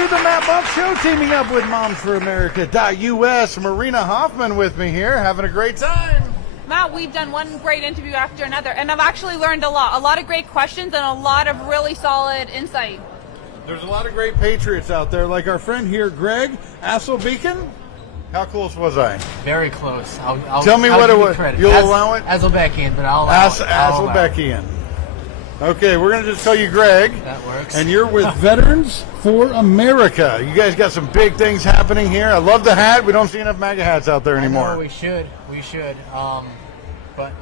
to the Matt Buff Show, teaming up with Moms for America.us. Marina Hoffman with me here, having a great time. Matt, we've done one great interview after another, and I've actually learned a lot of great questions and a lot of really solid insight. There's a lot of great patriots out there, like our friend here, Greg Aselbekian. How close was I? Very close. Tell me what it was. You'll allow it? Aselbekian, but I'll allow it. Aselbekian. Okay, we're going to just call you Greg. That works. And you're with Veterans for America. You guys got some big things happening here. I love the hat. We don't see enough MAGA hats out there anymore. I know, we should. But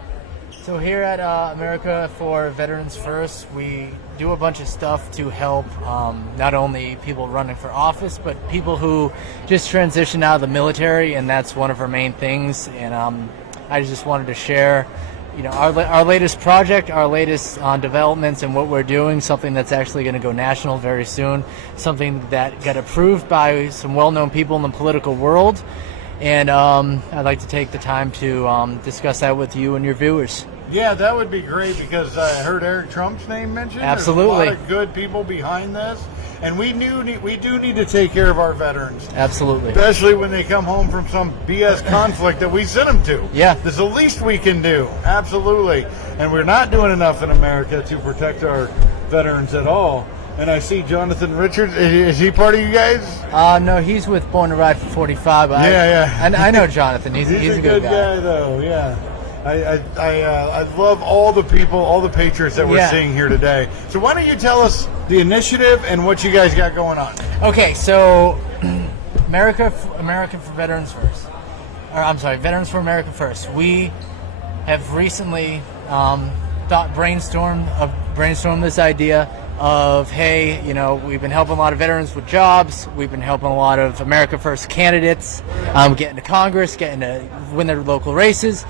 so here at America for Veterans First, we do a bunch of stuff to help not only people running for office, but people who just transition out of the military, and that's one of our main things. And I just wanted to share, our latest project, our latest developments, and what we're doing. Something that's actually going to go national very soon. Something that got approved by some well-known people in the political world. And I'd like to take the time to discuss that with you and your viewers. Yeah, that would be great, because I heard Eric Trump's name mentioned. Absolutely. There's a lot of good people behind this. And we do need to take care of our veterans. Absolutely. Especially when they come home from some BS conflict that we sent them to. Yeah. That's the least we can do. Absolutely. And we're not doing enough in America to protect our veterans at all. And I see Jonathan Richards. Is he part of you guys? No, he's with Born to Ride for 45. Yeah. I know Jonathan. He's a good guy, though. Yeah. I love all the people, all the patriots that we're seeing here today. So why don't you tell us the initiative and what you guys got going on? Okay, so America for Veterans First. Or I'm sorry, Veterans for America First. We have recently brainstormed this idea of, hey, we've been helping a lot of veterans with jobs. We've been helping a lot of America First candidates getting to Congress, getting to win their local races.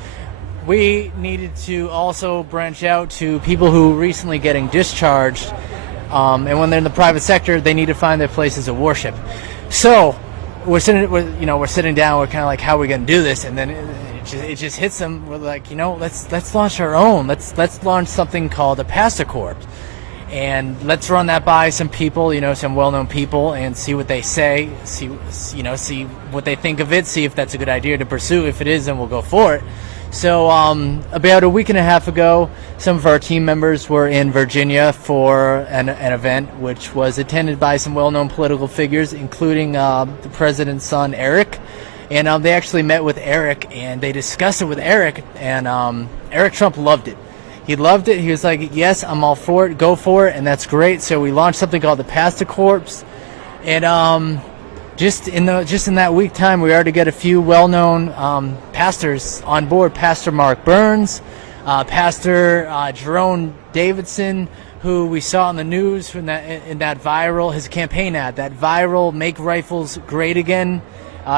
We needed to also branch out to people who are recently getting discharged, and when they're in the private sector, they need to find their places of worship. So we're sitting down. We're kind of like, how are we going to do this? And then it just hits them. We're like, let's launch our own. Let's launch something called a Pastor Corps, and let's run that by some people, some well-known people, and see what they say. See what they think of it. See if that's a good idea to pursue. If it is, then we'll go for it. So about a week and a half ago, some of our team members were in Virginia for an event which was attended by some well-known political figures, including the president's son, Eric. And they actually met with Eric, and they discussed it with Eric, and Eric Trump loved it. He loved it. He was like, yes, I'm all for it. Go for it. And that's great. So we launched something called the Pastor Corps. And just in that week time, we already got a few well-known pastors on board. Pastor Mark Burns, Pastor Jerome Davidson, who we saw in the news in that viral, his campaign ad, that viral Make Rifles Great Again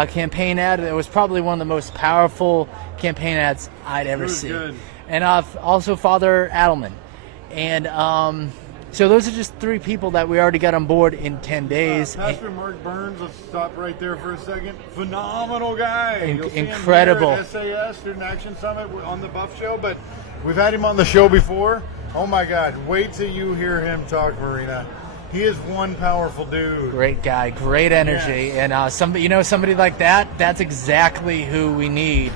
campaign ad. It was probably one of the most powerful campaign ads I'd ever seen. Good. And also Father Adelman. And so those are just three people that we already got on board in 10 days. Pastor Mark Burns, let's stop right there for a second. Phenomenal guy. Incredible. You'll see him here at SAS, Student Action Summit, on the Buff Show, but we've had him on the show before. Oh my God, wait till you hear him talk, Marina. He is one powerful dude. Great guy, great energy. Yes. And somebody like that, that's exactly who we need.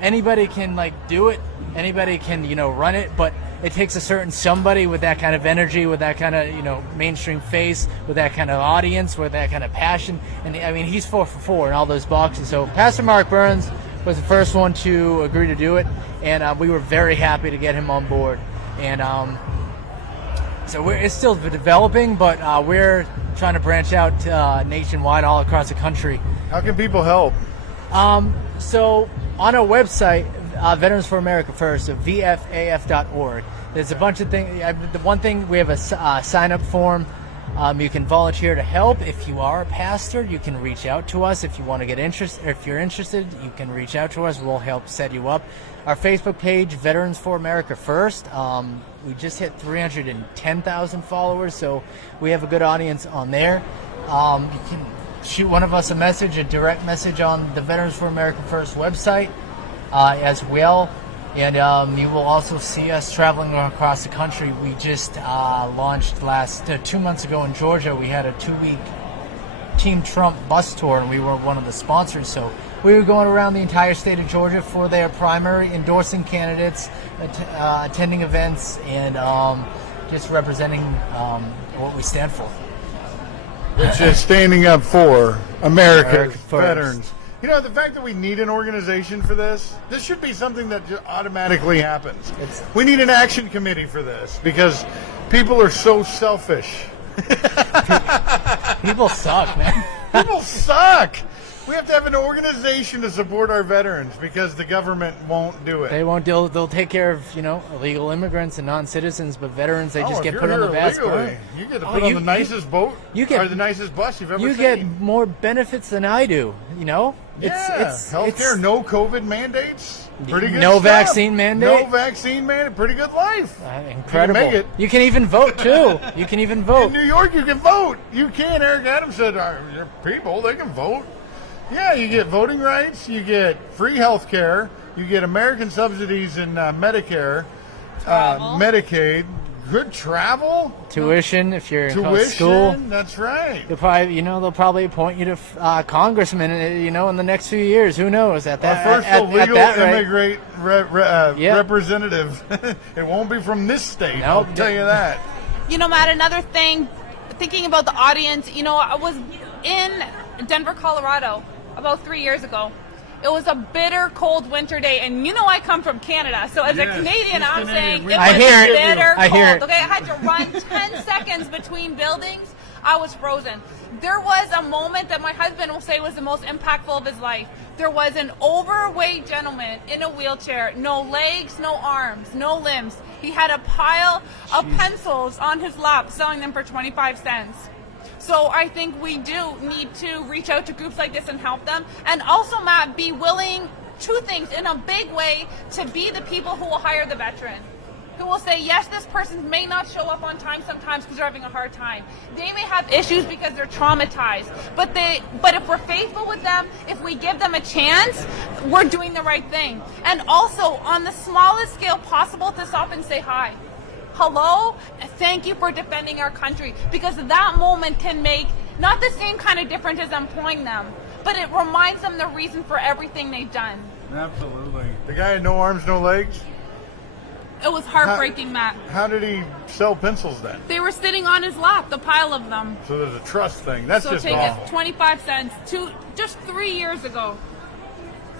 Anybody can do it, anybody can run it, but it takes a certain somebody with that kind of energy, with that kind of mainstream face, with that kind of audience, with that kind of passion. And I mean, he's 4 for 4 in all those boxes. So Pastor Mark Burns was the first one to agree to do it, and we were very happy to get him on board. And so it's still developing, but we're trying to branch out nationwide, all across the country. How can people help? So on our website, Veterans for America First, so VFAF.org, there's a bunch of things. The one thing, we have a sign-up form. You can volunteer to help. If you are a pastor, you can reach out to us. If you want to get interested, if you're interested, you can reach out to us. We'll help set you up. Our Facebook page, Veterans for America First. We just hit 310,000 followers, so we have a good audience on there. You can shoot one of us a direct message on the Veterans for America First website as well. And you will also see us traveling across the country. We just launched 2 months ago in Georgia. We had a 2-week Team Trump bus tour, and we were one of the sponsors. So we were going around the entire state of Georgia for their primary, endorsing candidates, attending events, and just representing what we stand for. Which is standing up for America's First. veterans. You know, the fact that we need an organization for this should be something that just automatically happens. We need an action committee for this because people are so selfish. People suck, man. People suck. We have to have an organization to support our veterans because the government won't do it. They won't deal. They'll take care of illegal immigrants and non-citizens, but veterans they just if get you're put on the here back illegally, burner. you get to put on the nicest boat or the nicest bus you've ever seen. You get more benefits than I do. It's healthcare, no COVID mandates, pretty good. No stuff. Vaccine mandate. No vaccine mandate, pretty good life. Incredible. You can make it. You can even vote too. You can even vote. In New York, you can vote. You can. Eric Adams said, "Your people, they can vote." Yeah, you get voting rights, you get free health care, you get American subsidies in Medicare, Medicaid, good travel, tuition if you're tuition, in school. That's right. They'll probably appoint you to congressman, in the next few years. Who knows? Our first illegal immigrant representative. It won't be from this state. Nope. I'll tell you that. Matt, another thing, thinking about the audience, I was in Denver, Colorado about 3 years ago. It was a bitter, cold winter day, and I come from Canada, so as a Canadian, I'm saying it was bitter cold. Okay, I had to run 10 seconds between buildings. I was frozen. There was a moment that my husband will say was the most impactful of his life. There was an overweight gentleman in a wheelchair, no legs, no arms, no limbs. He had a pile of pencils on his lap, selling them for 25 cents. So I think we do need to reach out to groups like this and help them. And also, Matt, be willing, 2 things, in a big way, to be the people who will hire the veteran. Who will say, yes, this person may not show up on time sometimes because they're having a hard time. They may have issues because they're traumatized. But if we're faithful with them, if we give them a chance, we're doing the right thing. And also, on the smallest scale possible, to stop and say hi. Hello, thank you for defending our country, because that moment can make not the same kind of difference as employing them, but it reminds them the reason for everything they've done. Absolutely. The guy had no arms, no legs? It was heartbreaking, Matt. How did he sell pencils then? They were sitting on his lap, the pile of them. So there's a trust thing. That's just take awful. it 25 cents just 3 years ago.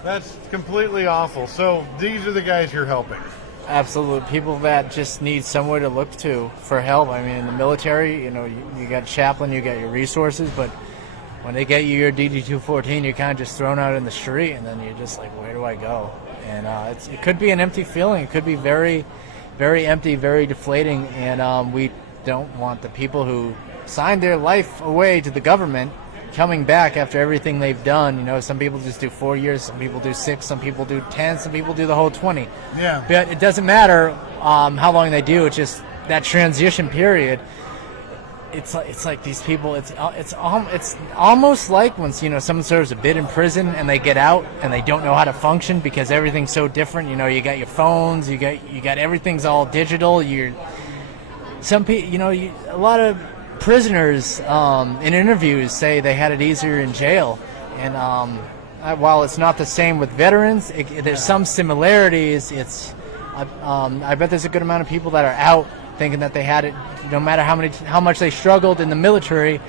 That's completely awful. So these are the guys you're helping. Absolutely. People that just need somewhere to look to for help. I mean, in the military, you got chaplain, you got your resources, but when they get you your DD-214, you're kind of just thrown out in the street, and then you're just like, where do I go? And it could be an empty feeling. It could be very, very empty, very deflating, and we don't want the people who signed their life away to the government coming back after everything they've done. Some people just do 4 years, some people do 6, some people do 10, some people do the whole 20. Yeah. But it doesn't matter how long they do. It's just that transition period. It's like these people. It's almost like when someone serves a bit in prison and they get out and they don't know how to function because everything's so different. You got your phones, you got everything's all digital. A lot of prisoners in interviews say they had it easier in jail, and while it's not the same with veterans, there's some similarities. I bet there's a good amount of people that are out thinking that they had it. No matter how much they struggled in the military,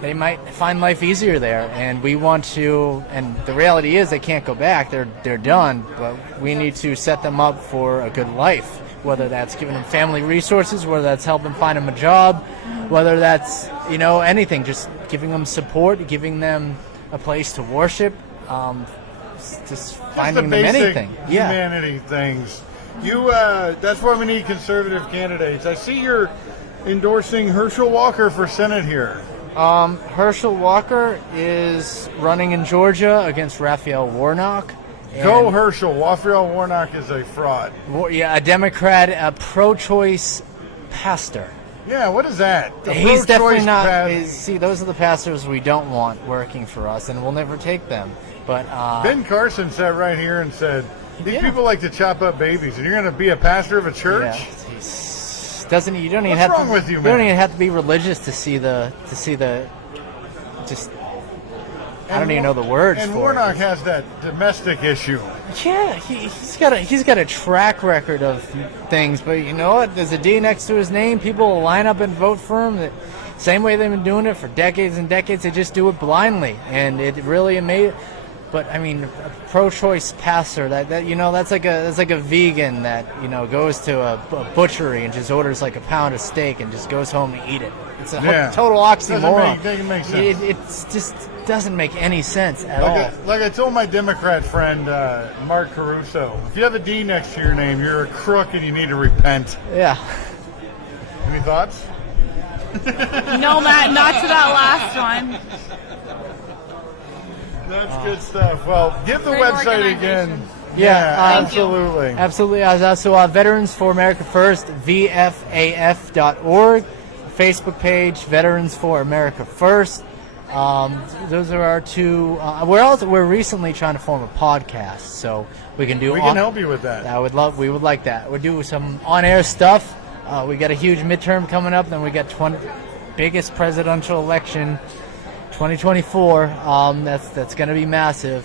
they might find life easier there. And we want to. And the reality is they can't go back. They're done. But we need to set them up for a good life. Whether that's giving them family resources, whether that's helping find them a job, whether that's anything, just giving them support, giving them a place to worship, just finding the them basic anything. Humanity things. That's why we need conservative candidates. I see you're endorsing Herschel Walker for Senate here. Herschel Walker is running in Georgia against Raphael Warnock. Go Herschel. Raphael Warnock is a fraud. A Democrat, a pro-choice pastor. Yeah, what is that? He's definitely not. See, those are the pastors we don't want working for us, and we'll never take them. But Ben Carson sat right here and said, These people like to chop up babies, and you're going to be a pastor of a church? Yeah. Doesn't you don't even What's have wrong to, with you, you man? don't even have to be religious to see the just I don't even know the words And for Warnock it. has that domestic issue. Yeah, he's got a track record of things, but you know what? There's a D next to his name. People will line up and vote for him. The same way they've been doing it for decades and decades. They just do it blindly, and it really amazing. But I mean, a pro-choice pastor that you know that's like a vegan that you know goes to a butchery and just orders like a pound of steak and just goes home to eat it. It's a total oxymoron. Doesn't make sense. It just doesn't make any sense at all. Like I told my Democrat friend Mark Caruso, if you have a D next to your name, you're a crook and you need to repent. Yeah. Any thoughts? No, Matt, not to that last one. That's good stuff. Well, give the Great website organization. again. Yeah, absolutely. Absolutely. So Veterans for America First, VFAF.org. Facebook page, Veterans for America First. Those are our two. We're recently trying to form a podcast, so we can do. We can help you with that. We would like that. We'll do some on-air stuff. We got a huge midterm coming up, then we got biggest presidential election, 2024. That's going to be massive.